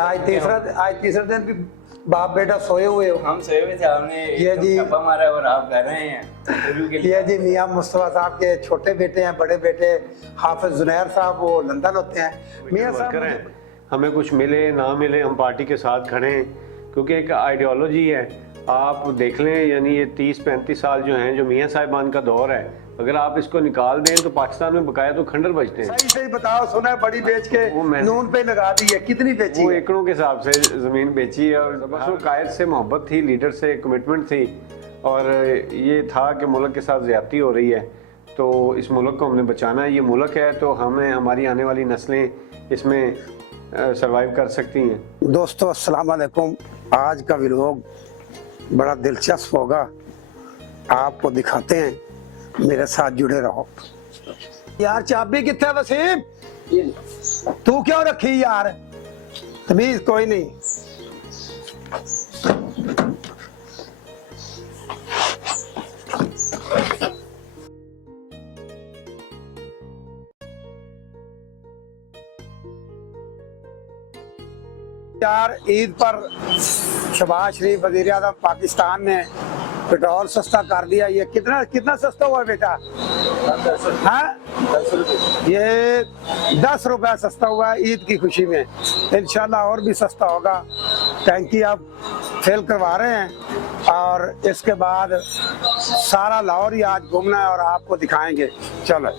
आज तीसरा दिन भी बाप बेटा सोए हुए हो। हम सोए हुए थे, हमने ये जी छापा मारा और आप कर रहे हैं इंटरव्यू के लिए। ये जी मियां मुस्तफा साहब के छोटे बेटे हैं, बड़े बेटे हाफिज जुनैर साहब वो लंदन होते हैं। मियां साहब हमें कुछ मिले ना मिले हम पार्टी के साथ खड़े हैं, क्योंकि एक आइडियोलॉजी है। आप देख लें, यानी ये 30-35 साल जो हैं, जो मियां साहिबान का दौर है, अगर आप इसको निकाल दें तो पाकिस्तान में बकाया तो खंडर बचते हैं। सही सही बताओ, सुना है बड़ी बेच के नून पे लगा दी है, कितनी बेची? वो एकड़ों के हिसाब से जमीन बेची है। और बस वो कायद से मोहब्बत थी, लीडर से कमिटमेंट थी, और ये था कि मुल्क के साथ ज्यादती हो रही है, तो इस मुल्क को हमने बचाना है। ये मुल्क है तो हमें, हमारी आने वाली नस्लें इसमें सरवाइव कर सकती हैं। दोस्तों अस्सलाम वालेकुम। आज का व्लॉग बड़ा दिलचस्प होगा, आपको दिखाते हैं, मेरे साथ जुड़े रहो। यार चाबी कितने वसीम? तू क्यों रखी यार? तमीज कोई नहीं। यार ईद पर शहबाज शरीफ वजीर आज़म पाकिस्तान ने पेट्रोल सस्ता कर दिया। ये कितना सस्ता हुआ बेटा? हाँ, ये 10 रुपया सस्ता हुआ है ईद की खुशी में। इंशाल्लाह और भी सस्ता होगा। टैंकी अब फेल करवा रहे हैं और इसके बाद सारा लाहौर ही आज घूमना है और आपको दिखाएंगे। चलो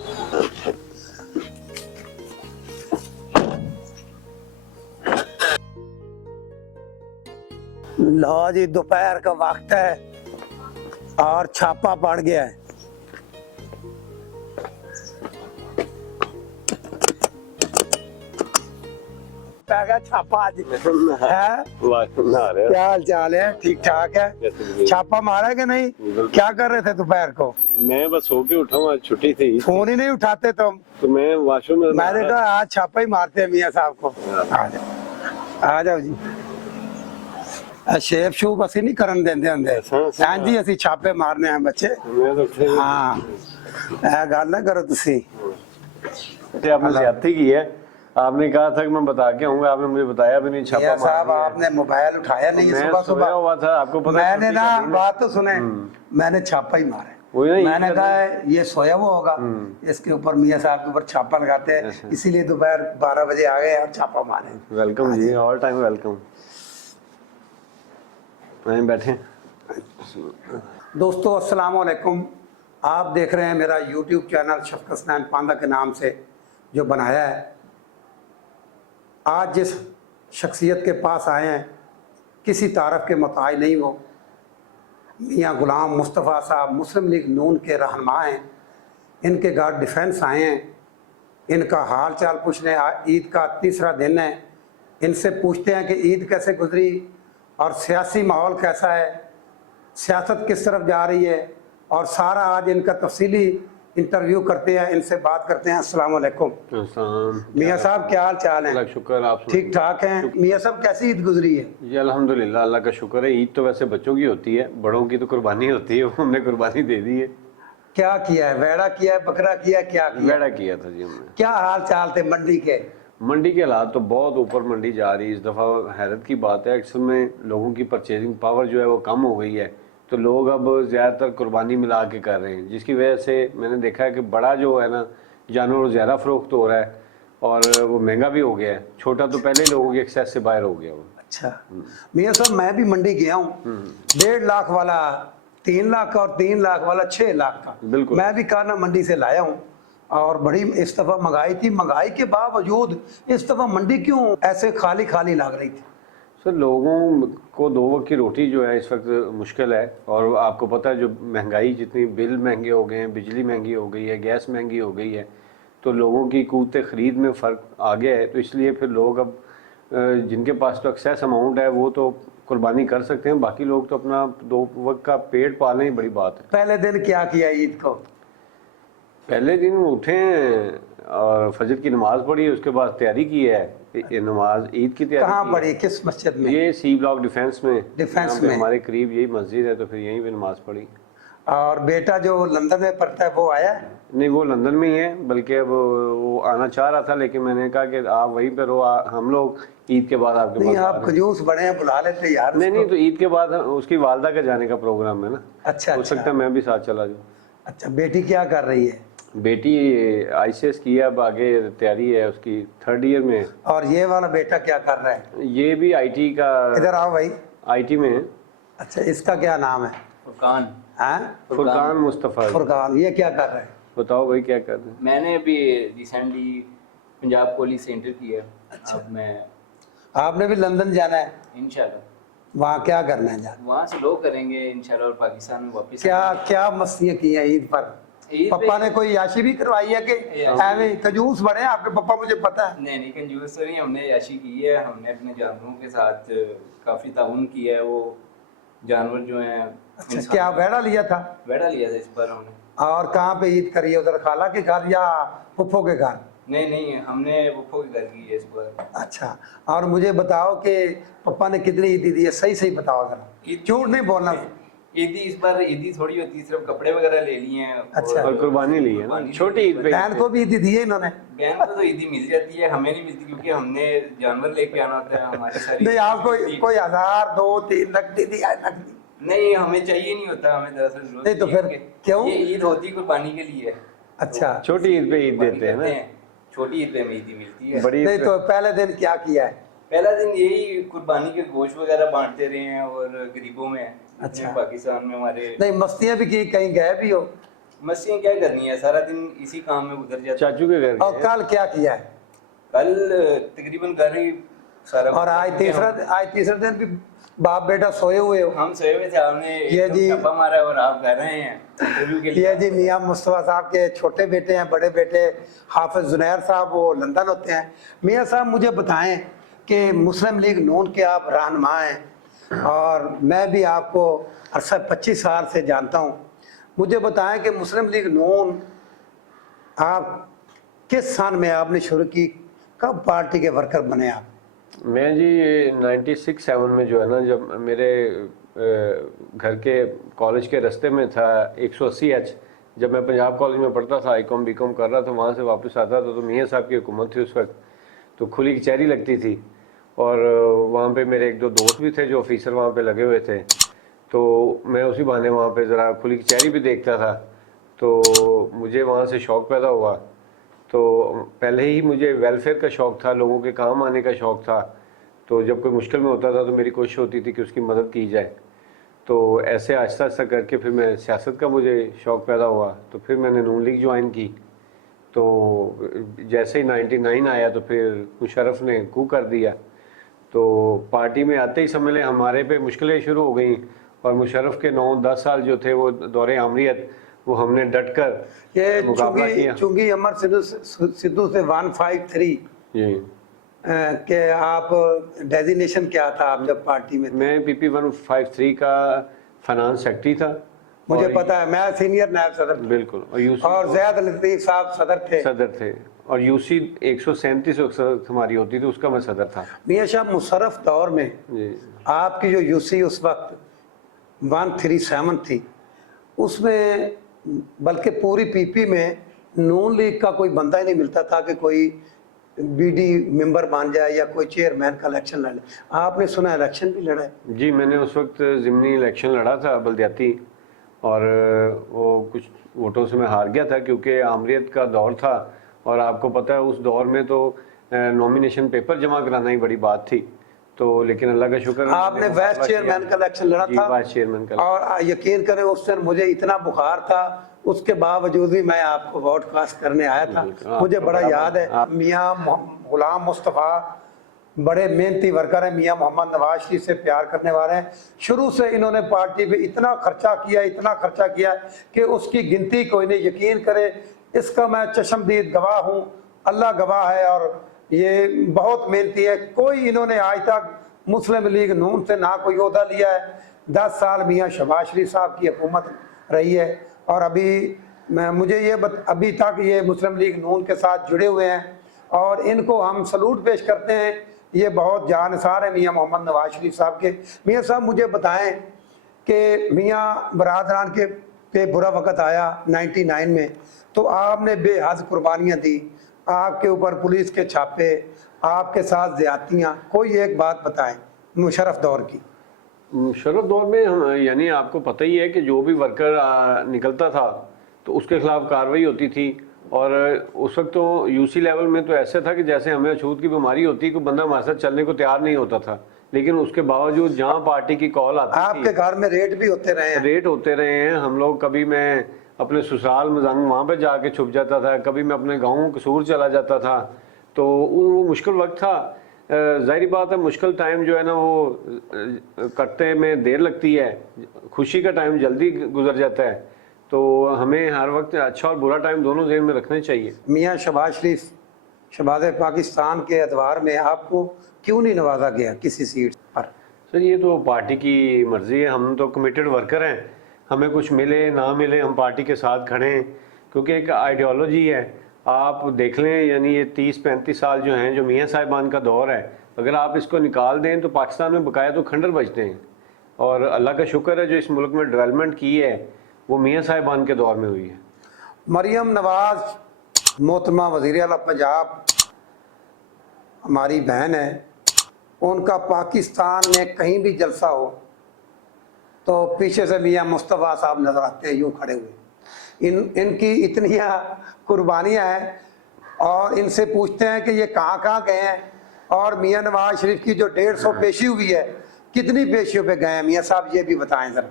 लो जी, दोपहर का वक्त है और छापा पड़ गया है। छापा आज है। क्या हाल चाल है? ठीक ठाक है। छापा मारा कि नहीं? क्या कर रहे थे दोपहर को? मैं बस सो के उठा हूँ, आज छुट्टी थी। फोन ही नहीं उठाते तुम? तो मैं वॉशरूम में, मैंने कहा आज छापा ही मारते हैं मियाँ साहब को। आ जाओ जी। शेप शूप असि नहीं करन देंदे हुंदे। हां जी, असि छापे मारने हैं बच्चे। हाँ, गल ना करो तुसी। आपने ज्यादती की है। आपने कहा था कि मैं बता के आऊंगा, आपने मुझे बताया भी नहीं। छापा साहब आपने मोबाइल उठाया नहीं सुबह सुबह हुआ था, आपको पता? मैंने ना बात तो सुने, मैंने छापा ही मारा। मैंने कहा ये सोया हुआ होगा, इसके ऊपर मियाँ साहब के ऊपर छापा लगाते हैं, इसीलिए दोपहर 12 बजे आ गए और छापा मारे। वेलकम जी, ऑल टाइम वेलकम। बैठे। दोस्तों अस्सलाम वालेकुम। आप देख रहे हैं मेरा YouTube चैनल शफकत हसनैन पांदा के नाम से जो बनाया है। आज जिस शख्सियत के पास आए हैं, किसी तारफ़ के मुताबिक नहीं, वो मियाँ गुलाम मुस्तफ़ा साहब मुस्लिम लीग नून के रहनुमा हैं। इनके घर डिफेंस आए हैं, इनका हाल चाल पूछने। ईद का तीसरा दिन है, इनसे पूछते हैं कि ईद कैसे गुजरी और सियासी माहौल कैसा है, सियासत किस तरफ जा रही है, और सारा आज इनका तफसीली इंटरव्यू करते हैं, इनसे बात करते हैं। अस्सलाम वालेकुम मियाँ साहब, क्या हाल चाल है? शुक्र, आप ठीक ठाक हैं? मियाँ साहब कैसी ईद गुजरी है? जी अल्हम्दुलिल्लाह, अल्लाह का शुक्र है। ईद तो वैसे बच्चों की होती है, बड़ों की तो कुर्बानी होती है, हमने कुर्बानी दे दी है। क्या किया है? वेड़ा किया है, बकरा किया है, क्या किया? वेड़ा किया था जी हमने। क्या हाल चाल थे मंडी के? मंडी के हालात तो बहुत ऊपर मंडी जा रही है इस दफ़ा। हैरत की बात है, अक्सर में लोगों की परचेजिंग पावर जो है वो कम हो गई है, तो लोग अब ज़्यादातर कुर्बानी मिला के कर रहे हैं, जिसकी वजह से मैंने देखा है कि बड़ा जो है ना जानवर ज़्यादा फ़रोख्त हो रहा है और वो महंगा भी हो गया है। छोटा तो पहले ही लोगों की एक्सेस से बाहर हो गया वो। अच्छा मियाँ साहब, मैं भी मंडी गया हूँ। 1.5 लाख वाला 3 लाख का और 3 लाख वाला 6 लाख का। बिल्कुल, मैं भी काना मंडी से लाया हूँ और बड़ी इस दफ़ा महंगाई थी। महंगाई के बावजूद इस दफ़ा मंडी क्यों ऐसे खाली खाली लग रही थी? सर, लोगों को 2 वक्त की रोटी जो है इस वक्त मुश्किल है, और आपको पता है जो महंगाई, जितनी बिल महंगे हो गए हैं, बिजली महंगी हो गई है, गैस महंगी हो गई है, तो लोगों की क़ुव्वत ख़रीद में फ़र्क आ गया है। तो इसलिए फिर लोग अब जिनके पास तो एक्सेस अमाउंट है वो तो कुर्बानी कर सकते हैं, बाकी लोग तो अपना 2 वक्त का पेट पालने ही बड़ी बात है। पहले दिन क्या किया ईद को? पहले दिन उठे और फजर की नमाज़ पढ़ी, उसके बाद तैयारी की है। नमाज ईद की तैयारी कहाँ पढ़ी, किस मस्जिद में? ये C ब्लॉक डिफेंस में। डिफेंस में हमारे करीब यही मस्जिद है, तो फिर यहीं पे नमाज पढ़ी। और बेटा जो लंदन में पढ़ता है वो आया है? नहीं, वो लंदन में ही है, बल्कि अब वो आना चाह रहा था, लेकिन मैंने कहा कि आप वहीं पर रहो, हम लोग ईद के बाद आपके नहीं पास आ आप रहे हैं। कंजूस बड़े हैं, बुला लेते यार नहीं उसको। नहीं, तो ईद के बाद उसकी वालदा का जाने का प्रोग्राम है ना। अच्छा हो सकता है मैं भी साथ चला जाऊँ। अच्छा, बेटी क्या कर रही है? बेटी ICS की है, अब आगे तैयारी है उसकी, 3rd ईयर में है। और ये वाला बेटा क्या कर रहा है? ये भी IT का, इधर आओ भाई। IT में है। अच्छा, इसका क्या नाम है? फुरकान। हाँ, फुरकान मुस्तफ़ा। फुरकान। ये क्या कर रहे हैं? बताओ भाई क्या कर रहे हैं? मैंने अभी रिसेंटली पंजाब पुलिस से इंटर किया। अच्छा। अब मैं आपने भी लंदन जाना है? इंशाल्लाह वहाँ क्या करना है जाना? वहाँ से लोग करेंगे इंशाल्लाह, और पाकिस्तान में वापस क्या क्या मस्तियाँ की हैं ईद पर? ईद पे- पापा ने कोई याशी भी करवाई है कि एवं कंजूस बड़े हैं आपके पापा, मुझे पता है। नहीं नहीं, कंजूस तो नहीं, हमने याशी की है। हमने अपने जानवरों के साथ काफ़ी ताउन किया है। वो जानवर जो हैं, अच्छा, क्या बेड़ा लिया था? बैठा लिया था इस बार हमने। और कहाँ पे ईद करी है? उधर खाला के घर या फुफ्फो के घर? नहीं नहीं, हमने वफो की घर की है इस बार। अच्छा, और मुझे बताओ कि पापा ने कितनी ईदी दी है? सही सही बताओ जरा, ईद- झूठ नहीं बोलना। ईदी इस बार ईदी थोड़ी होती है, सिर्फ कपड़े वगैरह ले लिए हैं। अच्छा। और कुर्बानी ली है ना, कुर्बानी छोटी ली ईद है। पे। बहन को भी ईदी दी है इन्होंने? बहन को तो ईदी मिल जाती है, हमें नहीं मिलती, क्योंकि हमने जानवर लेके आना होता है। हमारी सारी नहीं, आपको कोई 1000 2 3 नकदी दी है? नकदी नहीं, हमें चाहिए नहीं होता। हमें दरअसल जरूरत नहीं तो नहीं है फिर कि- क्यों? ये ईद होती कुर्बानी के लिए। अच्छा। छोटी ईद पे ईद कुर्बानी देते हैं करते ना, छोटी ईद पे हमें ईदी मिलती है। बड़ी नहीं ईद तो पहले दिन क्या किया है? पहला दिन यही कुर्बानी के गोश्त वगैरह बांटते रहे हैं और गरीबों में। अच्छा। जितने पाकिस्तान में हमारे नहीं, मस्तियाँ भी की, कहीं गए भी हो? मस्तियाँ क्या करनी है, सारा दिन इसी काम में गुजर जाता है। चाचू के घर और गए। कल क्या किया है? कल तकरीबन घर ही सारा। और आज तीसरा दिन भी बाप बेटा सोए हुए हो? हम सोए हुए थे, हमने ये एकदम जी- छापा मारा है और आप कर रहे हैं इंटरव्यू के लिए। ये जी मियाँ मुस्तफ़ा साहब के छोटे बेटे हैं, बड़े बेटे हाफिज जुनैर साहब, वो लंदन होते हैं। मियाँ साहब मुझे बताएं कि मुस्लिम लीग नून के आप रहनुमा हैं और मैं भी आपको अरसा 25 साल से जानता हूँ। मुझे बताएं कि मुस्लिम लीग नून आप किस सन में आपने शुरू की, कब पार्टी के वर्कर बने आप? मैं जी 96-7 में जो है ना, जब मेरे घर के कॉलेज के रास्ते में था 180H, जब मैं पंजाब कॉलेज में पढ़ता था, ICOM BCOM कर रहा था, वहाँ से वापस आता था तो मियाँ साहब की हुकूमत थी उस वक्त, तो खुली कचहरी लगती थी और वहाँ पे मेरे 1-2 दोस्त भी थे जो ऑफिसर वहाँ पे लगे हुए थे, तो मैं उसी बहाने वहाँ पे ज़रा खुली कचहरी भी देखता था, तो मुझे वहाँ से शौक़ पैदा हुआ। तो पहले ही मुझे वेलफेयर का शौक़ था, लोगों के काम आने का शौक़ था, तो जब कोई मुश्किल में होता था तो मेरी कोशिश होती थी कि उसकी मदद की जाए। तो ऐसे आहिस्ता आहिस्ता करके फिर मैं सियासत का मुझे शौक़ पैदा हुआ, तो फिर मैंने नून लीग ज्वाइन की। तो जैसे ही 99 आया तो फिर मुशर्रफ ने कू कर दिया, तो पार्टी में आते ही समझ लें हमारे पे मुश्किलें शुरू हो गई और मुशर्रफ के 9-10 साल जो थे वो दौरे आमरीत, वो हमने डट कर ये मुकाबला किया। चुंगी अमर सिद्धू से 153 जी, के आप डेजिग्नेशन क्या था आप जब पार्टी में थे? मैं PP 153 का फाइनेंस सेक्रेटरी था। मुझे और पता है, मैं सीनियर नायब सदर था। बिल्कुल, और यूसी और ज़ैद लतीफ़ साहब सदर थे। सदर थे, और UC 137 हमारी होती थी, उसका मैं सदर था। मियाँ साहब मुशर्रफ दौर में जी, आपकी जो UC उस वक्त 137 थी, उसमें बल्कि पूरी PP में नून लीग का कोई बंदा ही नहीं मिलता था कि कोई BD मेंबर बन जाए या कोई चेयरमैन का इलेक्शन लड़े। आपने सुना इलेक्शन भी लड़ा है? जी, मैंने उस वक्त ज़िमनी इलेक्शन लड़ा था बल्दियाती, और वो कुछ वोटों से मैं हार गया था क्योंकि आमरीत का दौर था, और आपको पता है उस दौर में तो नॉमिनेशन पेपर जमा कराना ही बड़ी बात थी। तो लेकिन अल्लाह का शुक्र है, आपने मैंने वाइस मुकाबला चेयरमैन किया। का इलेक्शन लड़ा जी, था, वाइस चेयरमैन का। और यकीन करें उस दिन मुझे इतना बुखार था, उसके बावजूद भी मैं आपको वोट कास्ट करने आया था। बिल्कुल, मुझे आपको बड़ा बड़ा याद है। आप- मियाँ गुलाम मुस्तफ़ा बड़े मेहनती वर्कर हैं, मियाँ मोहम्मद नवाज शरीफ से प्यार करने वाले हैं। शुरू से इन्होंने पार्टी पे इतना खर्चा किया कि उसकी गिनती कोई नहीं। यकीन करे, इसका मैं चश्मदीद गवाह हूँ, अल्लाह गवाह है, और ये बहुत मेहनती है। कोई इन्होंने आज तक मुस्लिम लीग नून से ना कोई ओहदा लिया है। 10 साल मियाँ शहबाज शरीफ साहब की हुकूमत रही है, और मुझे ये अभी तक ये मुस्लिम लीग नून के साथ जुड़े हुए हैं, और इनको हम सलूट पेश करते हैं। ये बहुत जानसार है मियाँ मोहम्मद नवाज शरीफ साहब के। मियाँ साहब मुझे बताएं कि मियाँ बरादरान के पे बुरा वक़्त आया 99 में, तो आपने बेहद कुर्बानियाँ दी, आपके ऊपर पुलिस के छापे, आपके साथ ज़्यादतियाँ, कोई एक बात बताएं मुशर्रफ दौर की। मुशर्रफ दौर में यानी आपको पता ही है कि जो भी वर्कर निकलता था तो उसके खिलाफ कार्रवाई होती थी, और उस वक्त तो यूसी लेवल में तो ऐसा था कि जैसे हमें अछूत की बीमारी होती, कोई बंदा हमारे साथ चलने को तैयार नहीं होता था, लेकिन उसके बावजूद जहाँ पार्टी की कॉल आती थी, आपके घर में रेट भी होते रहे हैं। रेट होते रहे हैं। हम लोग, कभी मैं अपने ससुराल मजंग वहाँ पे जाके छुप जाता था, कभी मैं अपने गाँव कसूर चला जाता था, तो वो मुश्किल वक्त था। ज़ाहिर बात है मुश्किल टाइम जो है ना वो कटते में देर लगती है, खुशी का टाइम जल्दी गुजर जाता है, तो हमें हर वक्त अच्छा और बुरा टाइम दोनों ज़हन में रखने चाहिए। मियाँ शहबाज शरीफ शहबाज पाकिस्तान के अदवार में आपको क्यों नहीं नवाजा गया किसी सीट पर? सर ये तो पार्टी की मर्ज़ी है, हम तो कमिटेड वर्कर हैं, हमें कुछ मिले ना मिले हम पार्टी के साथ खड़े हैं, क्योंकि एक आइडियोलॉजी है। आप देख लें, यानी ये 30-35 साल जो हैं, जो मियाँ साहिबान का दौर है, अगर आप इसको निकाल दें तो पाकिस्तान में बकाया तो खंडर बचते हैं, और अल्लाह का शुक्र है जो इस मुल्क में डेवलपमेंट की है वो मियाँ साहिबान के दौर में हुई है। मरियम नवाज मोहतरमा वज़ीर आला पंजाब हमारी बहन है, उनका पाकिस्तान में कहीं भी जलसा हो तो पीछे से मियाँ मुस्तफ़ा साहब नजर आते हैं यूँ खड़े हुए। इनकी इतनी कुर्बानियाँ हैं, और इनसे पूछते हैं कि ये कहाँ कहाँ गए हैं, और मियाँ नवाज शरीफ की जो 150 पेशी हुई है, कितनी पेशियों पे गए हैं मियाँ साहब, ये भी बताएं ज़रा।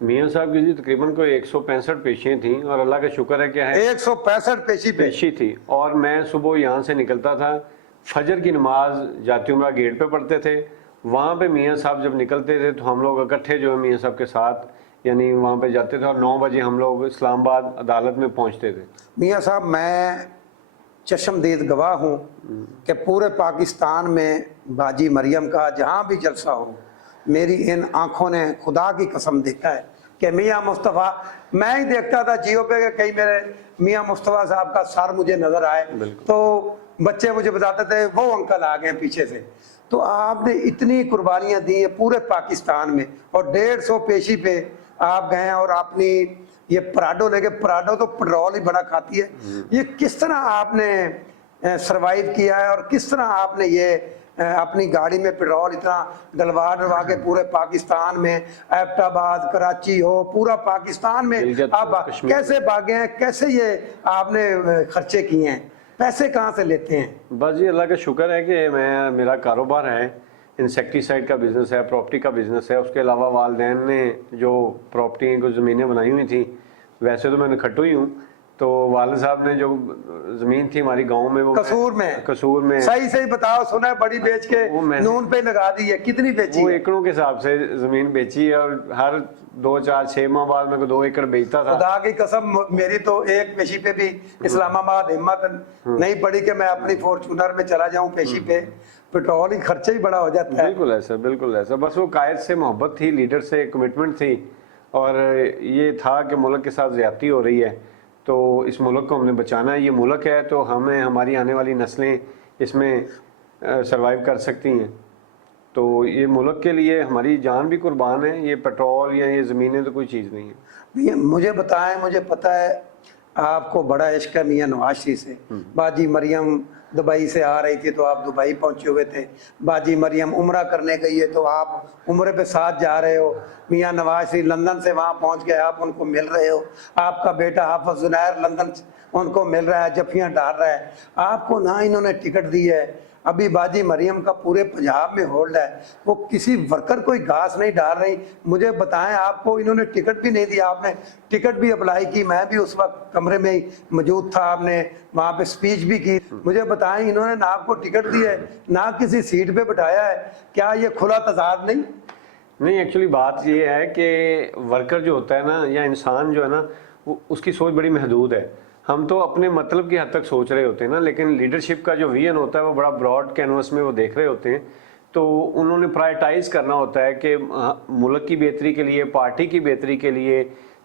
मियाँ साहब की जी तकरीबन कोई 165 पेशियाँ थी, और अल्लाह का शुक्र है क्या है 165 पेशी थी। और मैं सुबह यहाँ से निकलता था, फजर की नमाज जाती उम्रा गेट पे पढ़ते थे, वहाँ पे मियाँ साहब जब निकलते थे तो हम लोग इकट्ठे जो है मियाँ साहब के साथ यानी वहाँ पे जाते थे, और 9 बजे हम लोग इस्लामाबाद अदालत में पहुँचते थे। मियाँ साहब मैं चश्मदीद गवाह हूँ कि पूरे पाकिस्तान में बाजी मरियम का जहाँ भी जलसा हो, मेरी इन आँखों ने खुदा की कसम देखा है कि मियाँ मुस्तफ़ा, मैं ही देखता था जियो पे कि कहीं मेरे मियाँ मुस्तफ़ा साहब का सर मुझे नज़र आए तो बच्चे मुझे बताते थे वो अंकल आ गए पीछे से। तो आपने इतनी कुर्बानियाँ दी है पूरे पाकिस्तान में, और 150 पेशी पे आप गए, और अपनी ये पराडो लेके, पराडो तो पेट्रोल ही बड़ा खाती है, ये किस तरह आपने सरवाइव किया है, और किस तरह आपने ये अपनी गाड़ी में पेट्रोल इतना डलवा के पूरे पाकिस्तान में, एबटाबाद, कराची हो, पूरा पाकिस्तान में आप कैसे भागे हैं, कैसे ये आपने खर्चे किए हैं, पैसे कहाँ से लेते हैं? बस जी अल्लाह का शुक्र है कि मेरा कारोबार है, इंसेक्टिसाइड का बिज़नेस है, प्रॉपर्टी का बिज़नेस है। उसके अलावा वालिदैन ने जो प्रॉपर्टी को ज़मीनें बनाई हुई थी, वैसे तो मैं नखट्टू ही हूँ, तो वालिद साहब ने जो ज़मीन थी हमारी गांव में, वो कसूर में सही बताओ, सुना है बड़ी बेच के नून पे लगा दी है, कितनी बेची? वो एकड़ों के हिसाब से ज़मीन बेची है, और हर 2-4-6 माह बाद मेरे को 2 एकड़ बेचता था। खुदा की कसम मेरी तो एक पेशी पे भी इस्लामाबाद हिम्मत नहीं पड़ी कि मैं अपनी फॉर्चूनर में चला जाऊं पेशी पे, पेट्रोल ही खर्चा ही बड़ा हो जाता है। बिल्कुल ऐसा। बस वो कायद से मोहब्बत थी, लीडर से कमिटमेंट थी, और ये था कि मुल्क के साथ ज़्यादती हो रही है तो इस मुल्क को हमने बचाना है। ये मुल्क है तो हमें, हमारी आने वाली नस्लें इसमें सरवाइव कर सकती हैं, तो ये मुल्क के लिए हमारी जान भी कुर्बान है। ये पेट्रोल या ये ज़मीनें तो कोई चीज़ नहीं है। मुझे बताएं, मुझे पता है आपको बड़ा इश्क है मियाँ नवाज शरीफ से। बाजी मरियम दुबई से आ रही थी तो आप दुबई पहुंचे हुए थे, बाजी मरियम उम्रा करने गई है तो आप उम्रे पे साथ जा रहे हो, मियाँ नवाज शरीफ लंदन से वहाँ पहुंच गए, आप उनको मिल रहे हो, आपका बेटा हाफिज जुनैर लंदन उनको मिल रहा है, जफियाँ डाल रहा है, आपको ना इन्होंने टिकट दी है। अभी बाजी मरियम का पूरे पंजाब में होल्ड है, वो किसी वर्कर कोई घास नहीं डाल रही। मुझे बताएं, आपको इन्होंने टिकट भी नहीं दिया, आपने टिकट भी अप्लाई की, मैं भी उस वक्त कमरे में ही मौजूद था, आपने वहाँ पे स्पीच भी की। मुझे बताएं, इन्होंने ना आपको टिकट दी है ना किसी सीट पे बैठाया है, क्या ये खुला तजाद नहीं? एक्चुअली बात ये है कि वर्कर जो होता है ना, या इंसान जो है ना, उसकी सोच बड़ी महदूद है। हम तो अपने मतलब की हद तक सोच रहे होते हैं ना, लेकिन लीडरशिप का जो विजन होता है वो बड़ा ब्रॉड कैनवस में वो देख रहे होते हैं। तो उन्होंने प्रायोरिटाइज करना होता है कि मुल्क की बेहतरी के लिए, पार्टी की बेहतरी के लिए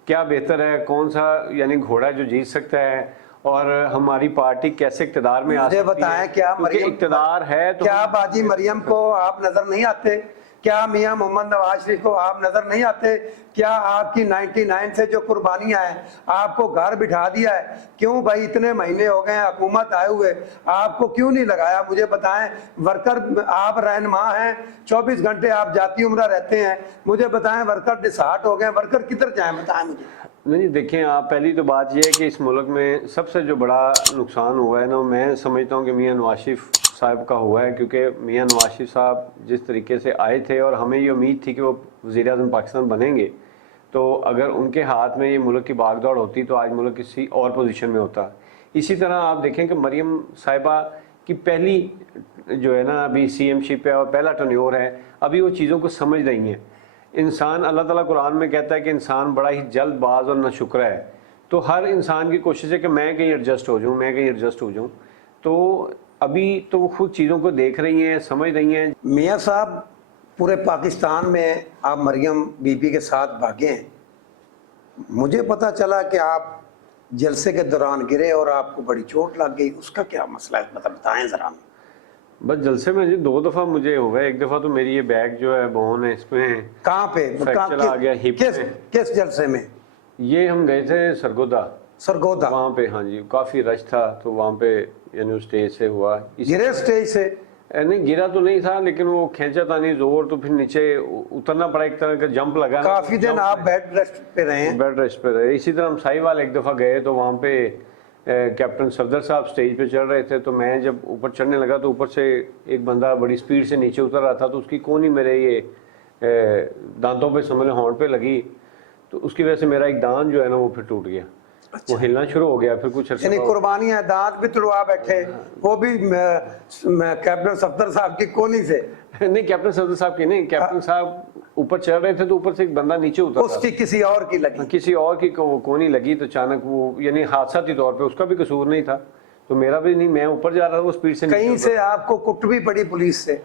क्या बेहतर है, कौन सा यानी घोड़ा जो जीत सकता है, और हमारी पार्टी कैसे इक़्तिदार में आ सकती है। बताएं, क्या मरियम इक़्तिदार है तो क्या बाजी मरियम को आप नजर नहीं आते क्या मियां मोहम्मद नवाज शरीफ को आप नजर नहीं आते? क्या आपकी 99 से जो कुर्बानियां हैं, आपको घर बिठा दिया है? क्यों भाई इतने महीने हो गए हुकूमत आए हुए, आपको क्यों नहीं लगाया? मुझे बताएं। वर्कर आप रहनुमा हैं, 24 घंटे आप जाती उम्र रहते हैं, मुझे बताएं वर्कर डिसहार्ट हो गए, वर्कर किधर जाएं? बताएं मुझे। नहीं देखें, आप पहली तो बात यह है कि इस मुल्क में सबसे जो बड़ा नुकसान हुआ है ना, मैं समझता हूँ कि मियां नवाज शरीफ साहब का हुआ है, क्योंकि मियां नवाज शरीफ साहब जिस तरीके से आए थे और हमें ये उम्मीद थी कि वो वज़ीर-ए-आज़म पाकिस्तान बनेंगे, तो अगर उनके हाथ में ये मुल्क की भागदौड़ होती तो आज मुल्क किसी और पोजीशन में होता। इसी तरह आप देखें कि मरियम साहिबा की पहली जो है ना अभी CM-शिप है और पहला टर्न्योर है, अभी वो चीज़ों को समझ रही हैं। इंसान, अल्लाह ताला कुरान में कहता है कि इंसान बड़ा ही जल्दबाज और नाशुक्र है, तो हर इंसान की कोशिश है कि मैं कहीं एडजस्ट हो जाऊँ, मैं कहीं एडजस्ट हो जाऊँ। तो अभी तो वो खुद चीज़ों को देख रही हैं, समझ रही हैं। मियां साहब, पूरे पाकिस्तान में आप मरियम बीबी के साथ भागे हैं। मुझे पता चला कि आप जलसे के दौरान गिरे और आपको बड़ी चोट लग गई, उसका क्या मसला है, मतलब बताएं ज़रा। बस जलसे में जी 2 दफ़ा मुझे हो गया। एक दफ़ा तो मेरी ये बैग जो है बोन है, इसमें कहाँ पे? फ्रैक्चर आ गया हिप में। किस जलसे में? ये हम गए थे सरगोदा। वहाँ पे, हाँ जी, काफ़ी रश था, तो वहाँ पे यानी स्टेज से हुआ। गिरे स्टेज से? नहीं, गिरा तो नहीं था, लेकिन वो खींचा था नहीं जोर, तो फिर नीचे उतरना पड़ा, एक तरह का जंप लगा। काफी दिन आप बेड रेस्ट पे रहे हैं? बेड रेस्ट पे रहे। इसी तरह हम साहिवाल एक दफ़ा गए, तो वहाँ पे कैप्टन सफदर साहब स्टेज पे चढ़ रहे थे, तो मैं जब ऊपर चढ़ने लगा तो ऊपर से एक बंदा बड़ी स्पीड से नीचे उतर रहा था, तो उसकी कोहनी मेरे ये दांतों पे, समझ लो होंठ पे लगी, तो उसकी वजह से मेरा एक दांत जो है ना वो फिर टूट गया। वो हिलना शुरू हो गया। फिर कुछ यानी कुर्बानियां, दांत भी तुड़वा बैठे, वो भी कैप्टन सफदर साहब की कोहनी से? नहीं, कैप्टन सफदर साहब की नहीं, कैप्टन साहब ऊपर चढ़ रहे थे, तो ऊपर से एक बंदा नीचे उतर, उसकी किसी और की लगी? किसी और की कोहनी लगी, तो अचानक वो यानी हादसाती तौर पे, उसका भी कसूर नहीं था, तो मेरा भी नहीं, मैं ऊपर जा रहा था, वो स्पीड से कहीं से आपको कुट भी पड़ी पुलिस से?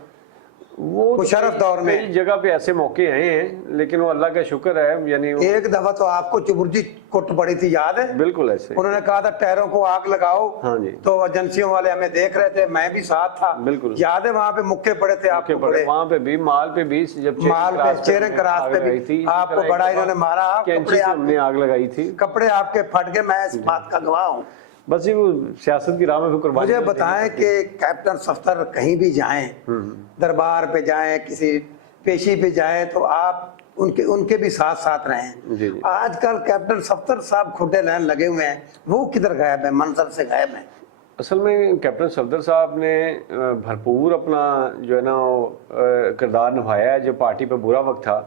वो मुशर्रफ दौर में कई जगह पे ऐसे मौके आए हैं, लेकिन वो अल्लाह का शुक्र है। यानी एक दफा तो आपको चुबुर्जी कुट पड़ी थी, याद है? बिल्कुल ऐसे उन्होंने कहा था टायरों को आग लगाओ, हाँ जी, तो एजेंसियों वाले हमें देख रहे थे, मैं भी साथ था, बिल्कुल याद है? वहाँ पे मुक्के पड़े थे आपको? पड़े वहाँ पे भी, माल पे भी, जब माल पे, चेहरे क्रास पे भी आपको बड़ा इन्होंने मारा, कैंची से हमने आग लगाई थी, कपड़े आपके फट गए, मैं इस बात का गवाह हूँ। बस ये वो सियासत की राह में फिर कुर्बानी। मुझे बताएं कि कैप्टन सफदर कहीं भी जाएं, दरबार पे जाएं, किसी पेशी पे जाएं, तो आप उनके भी साथ साथ रहें। आजकल कैप्टन सफदर साहब खुटे रहने लगे हुए हैं, वो किधर गायब है, मंजर से गायब है? असल में कैप्टन सफदर साहब ने भरपूर अपना जो है ना किरदार निभाया है। जब पार्टी पे बुरा वक्त था,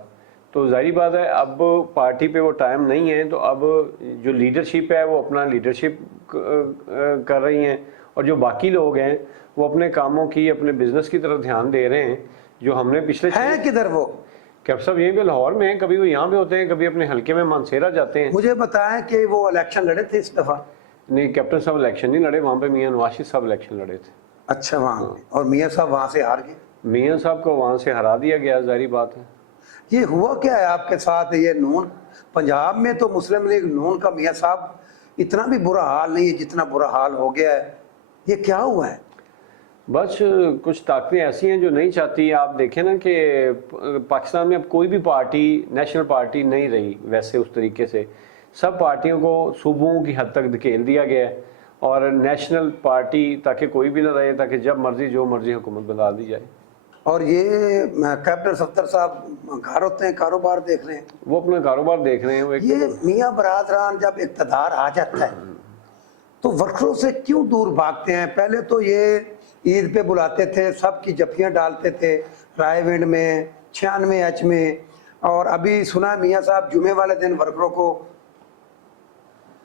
तो जाहिर बात है अब पार्टी पे वो टाइम नहीं है, तो अब जो लीडरशिप है वो अपना लीडरशिप कर रही हैं, और जो बाकी लोग हैं वो अपने कामों की, अपने बिजनेस की तरफ ध्यान दे रहे हैं। जो हमने पिछले हैं किधर वो कैप्टन साहब? यहीं पे लाहौर में हैं, कभी वो यहाँ पे होते हैं, कभी अपने हल्के में मानसेरा जाते हैं। मुझे बताएं कि वो इलेक्शन लड़े थे इस दफा? नहीं, कैप्टन साहब इलेक्शन नहीं लड़े, वहाँ पे मियां नवाज शरीफ साहब इलेक्शन लड़े थे। अच्छा, वहाँ और मियां साहब वहाँ से हार गए? मियां साहब को वहाँ से हरा दिया गया, जाहिर बात है। ये हुआ क्या है आपके साथ? ये नून पंजाब में तो मुस्लिम लीग नून का मियां साहब इतना भी बुरा हाल नहीं है जितना बुरा हाल हो गया है, ये क्या हुआ है? बस कुछ ताकतें ऐसी हैं जो नहीं चाहती। आप देखें ना कि पाकिस्तान में अब कोई भी पार्टी नेशनल पार्टी नहीं रही वैसे उस तरीके से। सब पार्टियों को सूबों की हद तक धकेल दिया गया है, और नेशनल पार्टी ताकि कोई भी ना रहे, ताकि जब मर्जी जो मर्जी हुकूमत बना दी जाए। और ये कैप्टन सफदर साहब घर होते हैं, कारोबार देख रहे हैं? वो अपना कारोबार देख रहे हैं। ये मियां बरादरान जब इक़्तिदार आ जाता है तो वर्करों से क्यों दूर भागते हैं? पहले तो ये ईद पे बुलाते थे, सबकी जफ्फियाँ डालते थे, रायविंड में, 96H में, और अभी सुना मियां साहब जुमे वाले दिन वर्करों को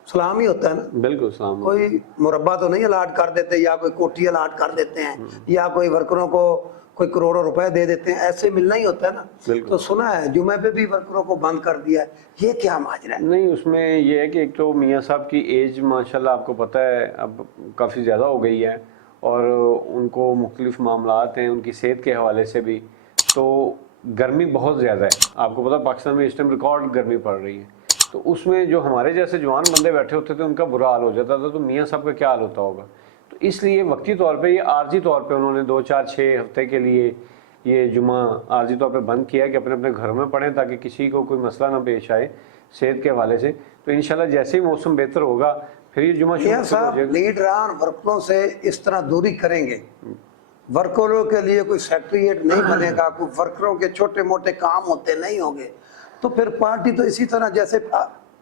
सलाम ही होता है ना? बिल्कुल सलाम। कोई मुरब्बा तो नहीं अलाट कर देते, या कोई कोठी अलाट कर देते हैं, या कोई वर्करों को कोई करोड़ों रुपए दे देते हैं, ऐसे मिलना ही होता है ना? तो सुना है जुमे पे भी वर्करों को बंद कर दिया है, ये क्या माजरा है? नहीं, उसमें ये है कि एक तो मियां साहब की एज माशाल्लाह आपको पता है अब काफ़ी ज़्यादा हो गई है, और उनको मुख्तलिफ मामलात हैं उनकी सेहत के हवाले से भी, तो गर्मी बहुत ज़्यादा है। आपको पता है पाकिस्तान में इस टाइम रिकॉर्ड गर्मी पड़ रही है, तो उसमें जो हमारे जैसे जवान बंदे बैठे होते थे उनका बुरा हाल हो जाता था, तो मियां साहब का क्या हाल होता होगा। तो इसलिए वक्ती तौर पे, ये आर्जी तौर पे उन्होंने 2, 4, 6 हफ्ते के लिए ये जुमा आर्जी तौर पे बंद किया है कि अपने अपने घरों में पढ़ें ताकि किसी को कोई मसला ना पेश आए सेहत के हवाले से। तो इंशाल्लाह जैसे ही मौसम बेहतर होगा फिर ये जुमा शुरू मियां हो साहब जाएगा। लीडरान वर्करों से इस तरह दूरी करेंगे, वर्करों के लिए कोई सेक्रेटरीट नहीं बनेगा, कोई वर्करों के छोटे मोटे काम होते नहीं होंगे, तो फिर पार्टी तो इसी तरह जैसे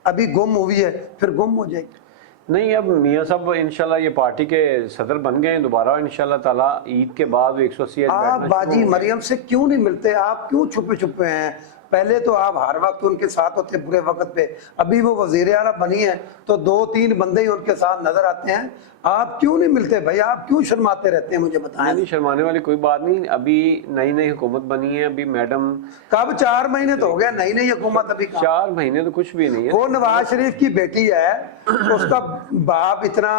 अभी गुम हुई है फिर गुम हो जाएगी। नहीं, अब मियां साहब इंशाल्लाह ये पार्टी के सदर बन गए हैं दोबारा इंशाल्लाह ताला ईद के बाद 180 आप बाजी मरियम से क्यों नहीं मिलते? आप क्यों छुपे छुपे हैं? पहले तो आप हर वक्त उनके साथ होते बुरे वक्त पे, अभी वो वजीर आला बनी है तो 2-3 बंदे ही उनके साथ नजर आते हैं। आप क्यों नहीं मिलते भाई? आप क्यों शर्माते रहते हैं? मुझे बताएं। नहीं, शर्माने वाली कोई बात नहीं। अभी नई नई हुकूमत बनी है, अभी मैडम कब 4 महीने तो हो गया नई नई हुकूमत, अभी 4 महीने तो कुछ भी नहीं है। वो नवाज शरीफ की बेटी है, उसका बाप इतना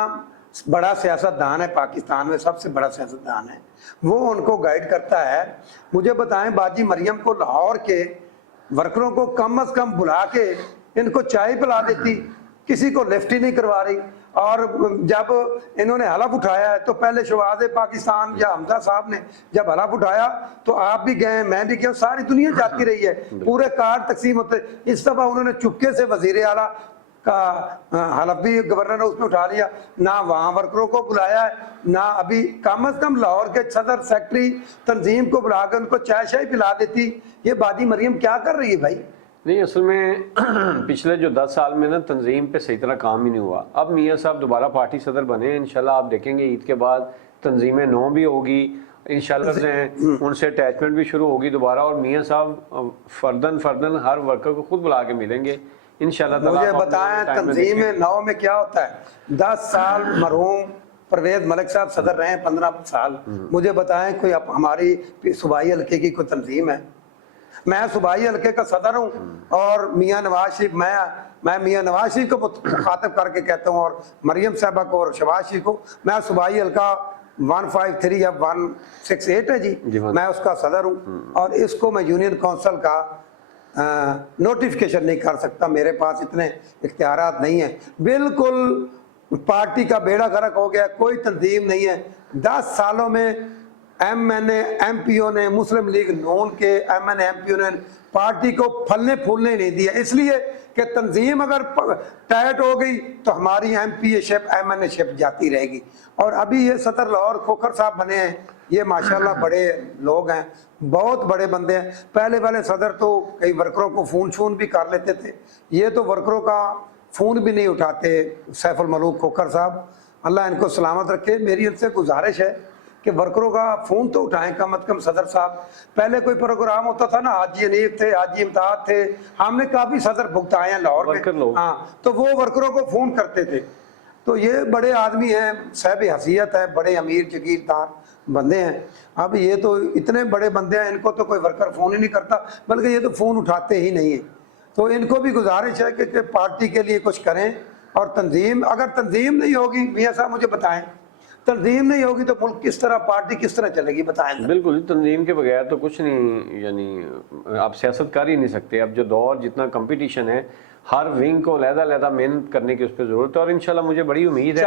बड़ा सियासतदान है, पाकिस्तान में सबसे बड़ा सियासतदान है, वो उनको गाइड करता है। मुझे बताएं बाजी मरियम को लाहौर के वर्करों को कम से कम बुला के इनको चाय पिला देती, किसी को लिफ्ट ही नहीं करवा रही। और जब इन्होंने हलफ उठाया है तो पहले शहबाज पाकिस्तान या हमजा साहब ने जब हलफ उठाया तो आप भी गए, मैं भी गया, सारी दुनिया जाती रही है, पूरे कार्ड तकसीम होते। इस दफा उन्होंने चुपके से वजीर आला का हलफ भी गवर्नर ने उसमें उठा लिया, ना वहाँ वर्करों को बुलाया है, ना अभी कम से कम लाहौर के सदर सेक्रेटरी तंजीम को बुलाकर उनको चाय शाय पिला देती। ये बादी मरियम क्या कर रही है भाई? नहीं, असल में पिछले जो 10 साल में ना तंजीम पे सही तरह काम ही नहीं हुआ। अब मियां साहब दोबारा पार्टी सदर बने हैं, इंशाल्लाह आप देखेंगे ईद के बाद तंजीमें 9 भी होगी इंशाल्लाह से, उनसे अटैचमेंट भी शुरू होगी दोबारा। और मियां साहब फर्दन हर वर्कर को खुद बुला के मिलेंगे इंशाल्लाह। मुझे बताएं तंजीम 9 में क्या होता है? 10 साल मरहूम परवेज मलिक साहब सदर रहे हैं, 15 साल। मुझे बताएं कोई हमारी सूबाई हल्के की कोई तंजीम है? मैं सूबाई हल्के का सदर हूँ और मियां नवाज शरीफ, मैं मियां नवाज शरीफ को मुखातिब करके कहता हूँ और मरियम साहबा को और शहबाज शरीफ को, मैं सूबाई हल्का 153 या 168 है जी, मैं उसका सदर हूँ और इसको मैं यूनियन काउंसिल का नोटिफिकेशन नहीं कर सकता, मेरे पास इतने इख्तियारात नहीं है। बिल्कुल पार्टी का बेड़ा गर्क हो गया, कोई तंजीम नहीं है। 10 सालों में MNA MPO ने, मुस्लिम लीग नून के MNA MPO ने पार्टी को फलने फूलने नहीं दिया, इसलिए कि तंजीम अगर टाइट हो गई तो हमारी MPA शिप MNA शिप जाती रहेगी। और अभी ये सदर लाहौर खोखर साहब बने हैं, ये माशाल्लाह बड़े लोग हैं, बहुत बड़े बंदे हैं। पहले वाले सदर तो कई वर्करों को फ़ोन शून भी कर लेते थे, ये तो वर्करों का फ़ोन भी नहीं उठाते। सैफुल मलूक खोखर साहब, अल्लाह इनको सलामत रखे। मेरी इनसे गुजारिश है कि वर्करों का फ़ोन तो उठाएं कम से कम सदर साहब। पहले कोई प्रोग्राम होता था ना, हाजी अनीफ थे, हाजी इम्ताद थे, हमने काफ़ी सदर भुगताए हैं लाहौर में, हाँ, तो वो वर्करों को फ़ोन करते थे। तो ये बड़े आदमी हैं, साहब हसीयत है, बड़े अमीर जगीरदार बंदे हैं। अब ये तो इतने बड़े बंदे हैं, इनको तो कोई वर्कर फ़ोन ही नहीं करता, बल्कि ये तो फ़ोन उठाते ही नहीं है। तो इनको भी गुजारिश है कि पार्टी के लिए कुछ करें। और तंजीम, अगर तंजीम नहीं होगी, मियाँ साहब मुझे बताएं, तंजीम नहीं होगी तो मुल्क किस तरह, पार्टी किस तरह चलेगी? बताएं। बिल्कुल, तंजीम के बगैर तो कुछ नहीं, यानी आप सियासत कर ही नहीं सकते। अब जो दौर जितना कंपटीशन है, हर विंग को लहदा मेहनत करने की उस पर ज़रूरत है। और इंशाल्लाह मुझे बड़ी उम्मीद है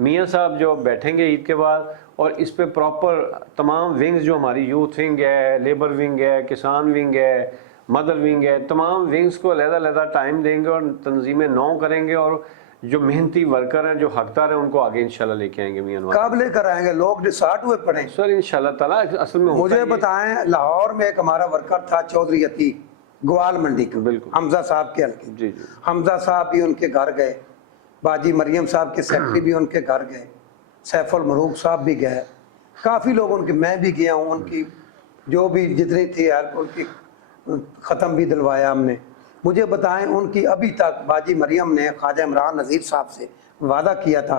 मियां साहब जो बैठेंगे ईद के बाद और इस पे प्रॉपर तमाम विंग्स जो हमारी यूथ विंग है, लेबर विंग है, किसान विंग है, मदर विंग है, तमाम विंग्स को लहदा टाइम देंगे और तंजीमें 9 करेंगे और जो मेहनती वर्कर हैं, जो हकदार हैं, उनको आगे इंशाल्लाह लेके आएंगे। मियां कब लेकर आएंगे? लोग डिसार्ट हुए पड़े सर इंशाल्लाह ताला। असल में मुझे बताएं, लाहौर में एक हमारा वर्कर था चौधरी अतीक, ग्वाल मंडी का, बिल्कुल हमजा साहब के हल्के। जी जी, हमजा साहब भी उनके घर गए, बाजी मरियम साहब के सेक्रेटरी भी उनके घर गए, सैफुल मरूक साहब भी गए, काफ़ी लोग उनके, मैं भी गया हूँ, उनकी जो भी जितनी थी हेल्प उनकी ख़त्म भी दिलवाया हमने। मुझे बताएं, उनकी अभी तक बाजी मरियम ने ख्वाजा इमरान नज़ीर साहब से वादा किया था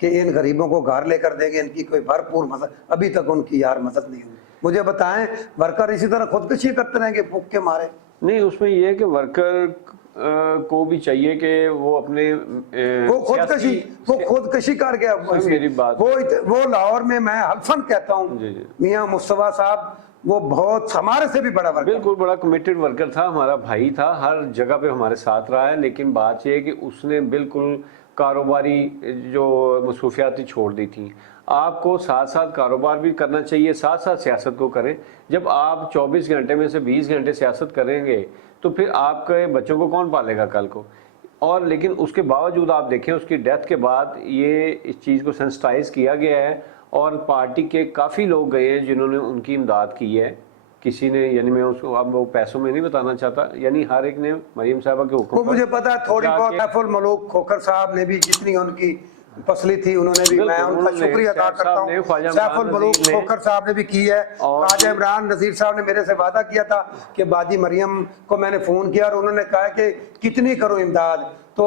कि इन गरीबों को घर लेकर देंगे, इनकी कोई भरपूर मदद, अभी तक उनकी यार मदद नहीं हुई। मुझे बताएं, वर्कर इसी तरह खुदकशी करते रहेंगे भूख के मारे? नहीं, उसमें यह है कि वर्कर को भी चाहिए कि वो अपने वो खुदकशी कर गया। मेरी बात, वो लाहौर में मैं हल्फन कहता हूँ, मियां मुस्तफा साहब वो बहुत हमारे से भी बड़ा वर्कर, बिल्कुल बड़ा कमिटेड वर्कर था, हमारा भाई था, हर जगह पे हमारे साथ रहा है। लेकिन बात यह है कि उसने बिल्कुल कारोबारी जो मसरूफियात छोड़ दी थी। आपको साथ साथ कारोबार भी करना चाहिए, साथ साथ सियासत को करें। जब आप 24 घंटे में से 20 घंटे सियासत करेंगे तो फिर आपके बच्चों को कौन पालेगा कल को। और लेकिन उसके बावजूद आप देखें उसकी डेथ के बाद ये इस चीज़ को सेंसिटाइज किया गया है और पार्टी के काफ़ी लोग गए हैं जिन्होंने उनकी इमदाद की है। किसी ने, यानी मैं उसको अब वो पैसों में नहीं बताना चाहता, यानी हर एक ने मरियम साहबा के हुक्म वो पर मुझे पता है थोड़ी बहुत। जाके- सैफुल मलूक खोखर साहब ने भी जितनी उनकी पसली थी उन्होंने भी, मैं बिल्कुल, उनका उन्होंने, शुक्रिया अदा सैफ करता साहब ने, हूँ। ख्वाजा सैफुल इमरान मलूक नज़ीर ने, खोखर साहब ने भी की है। और ख्वाजा इमरान नज़ीर साहब ने मेरे से वादा किया था कि बाजी मरियम को मैंने फ़ोन किया और उन्होंने कहा कि कितनी करूँ इमदाद। तो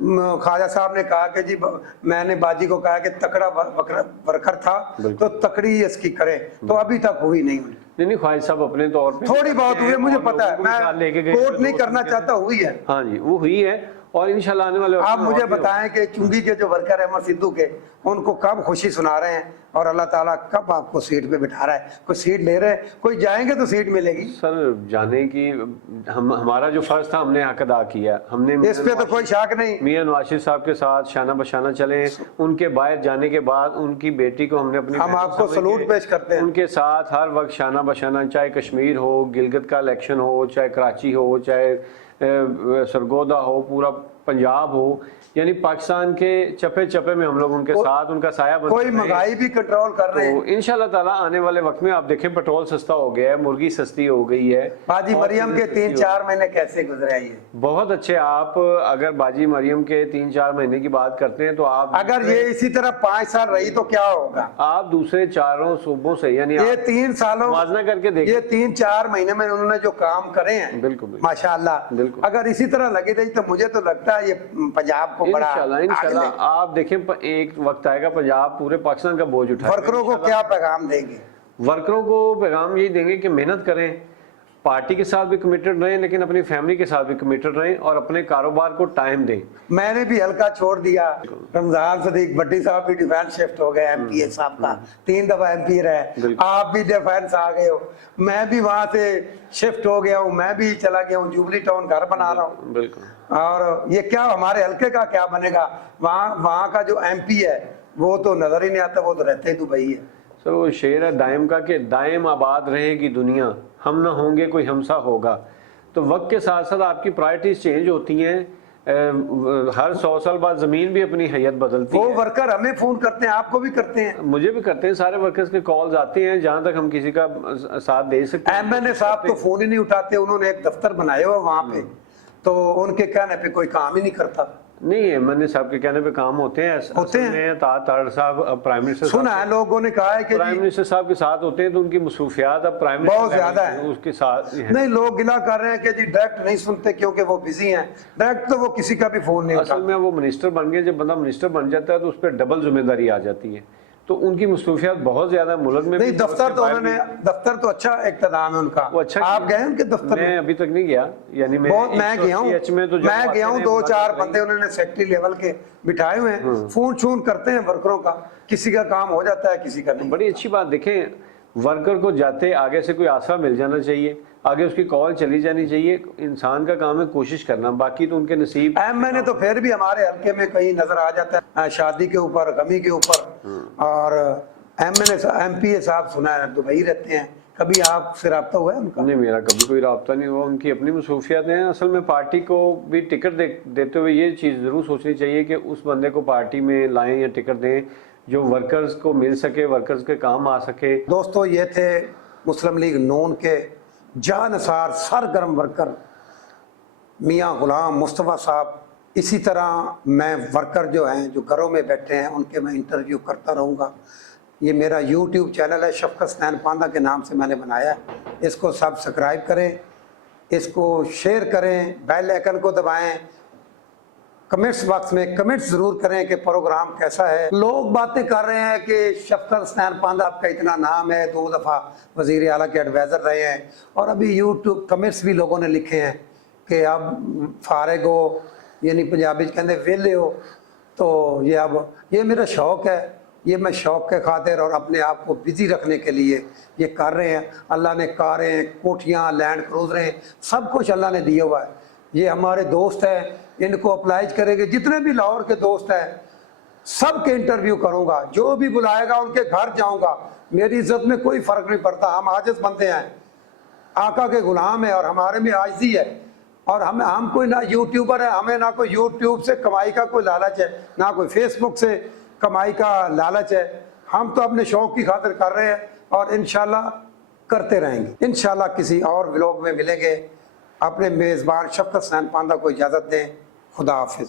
ख्वाजा साहब ने कहा कि जी मैंने बाजी को कहा कि तकड़ा वर्कर था तो तकड़ी इसकी करे, तो अभी तक हुई नहीं। नहीं ख्वाजा साहब अपने तौर पे थोड़ी बहुत हुई है, मुझे और पता है, लोगों को भी साथ लेके मैं गए कोट थे, नहीं दोस्त करना उनके चाहता, थे। हुई है। हाँ जी, वो हुई है और इंशाल्लाह आने वाले वक्त आप में मुझे और भी होगा। बताएं कि चुंगी के जो वर्कर अहमद सिद्धू के, उनको कब खुशी सुना रहे हैं और अल्लाह ताला कब आपको सीट पे बिठा रहा है। कोई सीट ले रहे हैं, कोई जाएंगे तो सीट मिलेगी। सर जाने की हमारा जो फर्ज था हमने हक अदा किया। हमने इस पे तो कोई शक नहीं। मियां नवाज साहब के साथ शाना बशाना चले, उनके बाहर जाने के बाद उनकी बेटी को हमने अपनी हम बहन आपको समझ सलूट के पेश करते हैं। उनके साथ हर वक्त शाना बशाना, चाहे कश्मीर हो, गिलगित का इलेक्शन हो, चाहे कराची हो, चाहे सरगोदा हो, पूरा पंजाब हो, यानी पाकिस्तान के चप्पे चप्पे में हम लोग उनके साथ उनका साया बनते कोई रहे। महंगाई भी कंट्रोल कर रहे हैं। तो इंशाल्लाह ताला आने वाले वक्त में आप देखें पेट्रोल सस्ता हो गया है, मुर्गी सस्ती हो गई है। बाजी और मरियम के चीजें सस्ती 3-4 महीने कैसे गुजरे ये? बहुत अच्छे। आप अगर बाजी मरियम के 3-4 महीने की बात करते हैं तो आप अगर ये इसी तरह 5 साल रही तो क्या होगा? आप दूसरे चारों सूबों से, यानी ये आप 3 सालों मुवाजना करके देखिए। ये 3-4 महीने में उन्होंने जो काम करे हैं, बिल्कुल माशाल्लाह, बिल्कुल। अगर इसी तरह लगी रही तो मुझे तो लगता है ये पंजाब को बड़ा इंशाल्लाह आप देखें एक वक्त आएगा पंजाब पूरे पाकिस्तान का बोझ उठाएगा। वर्करों को क्या पैगाम देंगे? वर्करों को पैगाम यही देंगे कि मेहनत करें, पार्टी के साथ भी कमिटेड रहें, लेकिन अपनी फैमिली के साथ भी कमिटेड रहें और अपने कारोबार को टाइम दें। मैंने भी हल्का छोड़ दिया। रमजान सदीक भट्टी साहब भी डिफेंस शिफ्ट हो गए, एमपीए साहब का 3 दफा एमपी रहे, आप भी डिफेंस आ गए हो, मैं भी वहां से शिफ्ट हो गया हूँ, मैं भी चला गया हूँ जुबली टाउन, घर बना रहा हूँ। बिल्कुल। और ये क्या हमारे हल्के का क्या बनेगा? वहाँ का जो एमपी है वो तो नजर ही नहीं आता, वो तो रहते ही दुबई है। सर वो शेर है दायम का कि दायम आबाद रहेगी दुनिया, हम ना होंगे कोई हमसा होगा। तो वक्त के साथ साथ आपकी प्रायोरिटीज चेंज होती हैं। हर 100 साल बाद जमीन भी अपनी हैयत बदलती वो है। वर्कर हमें फोन करते हैं, आपको भी करते हैं। मुझे भी करते हैं, सारे वर्कर्स के कॉल्स आते हैं, जहां तक हम किसी का साथ दे सकते हैं। एमएनए साहब तो फोन ही नहीं उठाते, उन्होंने एक दफ्तर बनाया हुआ वहां पे, तो उनके कहने पे कोई काम ही नहीं करता। नहीं है, मैंने साहब के कहने पे काम होते हैं। होते हैं। तार साहब प्राइम मिनिस्टर सुना है लोगों ने कहा है कि प्राइम जी मिनिस्टर साहब के साथ होते हैं तो उनकी मसरूफियात अब प्राइम मिनिस्टर बहुत ज्यादा है। उसके साथ ही है। नहीं, लोग गिला कर रहे हैं कि जी डायरेक्ट नहीं सुनते क्योंकि वो बिजी हैं। डायरेक्ट तो वो किसी का भी फोन नहीं असल उठाते। में वो मिनिस्टर बन गए, जब बंदा मिनिस्टर बन जाता है तो उस पर डबल जिम्मेदारी आ जाती है, तो उनकी मसरूफियात बहुत ज्यादा मुल्क में नहीं, भी, दफ्तर तो उन्होंने, दफ्तर तो अच्छा इख्तिदाम है उनका। वो अच्छा आप किया। गए उनके दफ्तर में? मैं अभी तक नहीं गया, यानी मैं बहुत मैं गया हूँ, 180 में तो जब मैं गया हूँ, आते हैं, 2-4 मुलाकात बंदे उन्होंने सेक्रेटरी लेवल के बिठाए हुए हैं, फोन शून करते हैं वर्करों का, किसी का काम हो जाता है किसी का नहीं। बड़ी अच्छी बात। देखें, वर्कर को जाते आगे से कोई आसरा मिल जाना चाहिए, आगे उसकी कॉल चली जानी चाहिए। इंसान का काम है कोशिश करना, बाकी तो उनके नसीब। मैंने तो फिर भी हमारे हल्के में कहीं नजर आ जाता है शादी के ऊपर, गमी के ऊपर। और एमपीए साहब सुना है दुबई रहते हैं, कभी आपसे रब्ता हुआ है उनका? नहीं, मेरा कभी कोई रब्ता नहीं हुआ। उनकी अपनी मसरूफियात हैं। असल में पार्टी को भी टिकट देते हुए ये चीज़ ज़रूर सोचनी चाहिए कि उस बंदे को पार्टी में लाएं या टिकट दें जो वर्कर्स को मिल सके, वर्कर्स के काम आ सके। दोस्तों, ये थे मुस्लिम लीग नून के जानसार सरगर्म वर्कर मियाँ गुलाम मुस्तफ़ा साहब। इसी तरह मैं वर्कर जो हैं, जो घरों में बैठे हैं, उनके मैं इंटरव्यू करता रहूँगा। ये मेरा यूट्यूब चैनल है, शफकत हसनैन पांदा के नाम से मैंने बनाया है। इसको सब्सक्राइब करें, इसको शेयर करें, बेल आइकन को दबाएं, कमेंट्स बॉक्स में कमेंट्स ज़रूर करें कि प्रोग्राम कैसा है। लोग बातें कर रहे हैं कि शफकत हसनैन पांदा आपका इतना नाम है, 2 दफ़ा वज़ीर आला के एडवाइज़र रहे हैं, और अभी यूट्यूब कमेंट्स भी लोगों ने लिखे हैं कि अब फारिग हो, यानी पंजाबी कहते वेले हो। तो ये अब ये मेरा शौक़ है, ये मैं शौक़ के खातिर और अपने आप को बिज़ी रखने के लिए ये कर रहे हैं। अल्लाह ने कारें, कोठियाँ, लैंड क्रूज़रें, सब कुछ अल्लाह ने दिया हुआ है। ये हमारे दोस्त हैं, इनको अप्लाई करेंगे। जितने भी लाहौर के दोस्त हैं सबके इंटरव्यू करूंगा, जो भी बुलाएगा उनके घर जाऊंगा। मेरी इज्जत में कोई फर्क नहीं पड़ता, हम आजिज़ बंदे हैं, आका के गुलाम है और हमारे में आजिज़ी है। और हम कोई ना यूट्यूबर है, हमें ना कोई यूट्यूब से कमाई का कोई लालच है, ना कोई फेसबुक से कमाई का लालच है। हम तो अपने शौक़ की खातिर कर रहे हैं और इंशाल्लाह करते रहेंगे। इंशाल्लाह किसी और व्लॉग में मिलेंगे। अपने मेज़बान शफ़क़त हुसैन पांदा को इजाज़त दें। खुदा हाफिज़।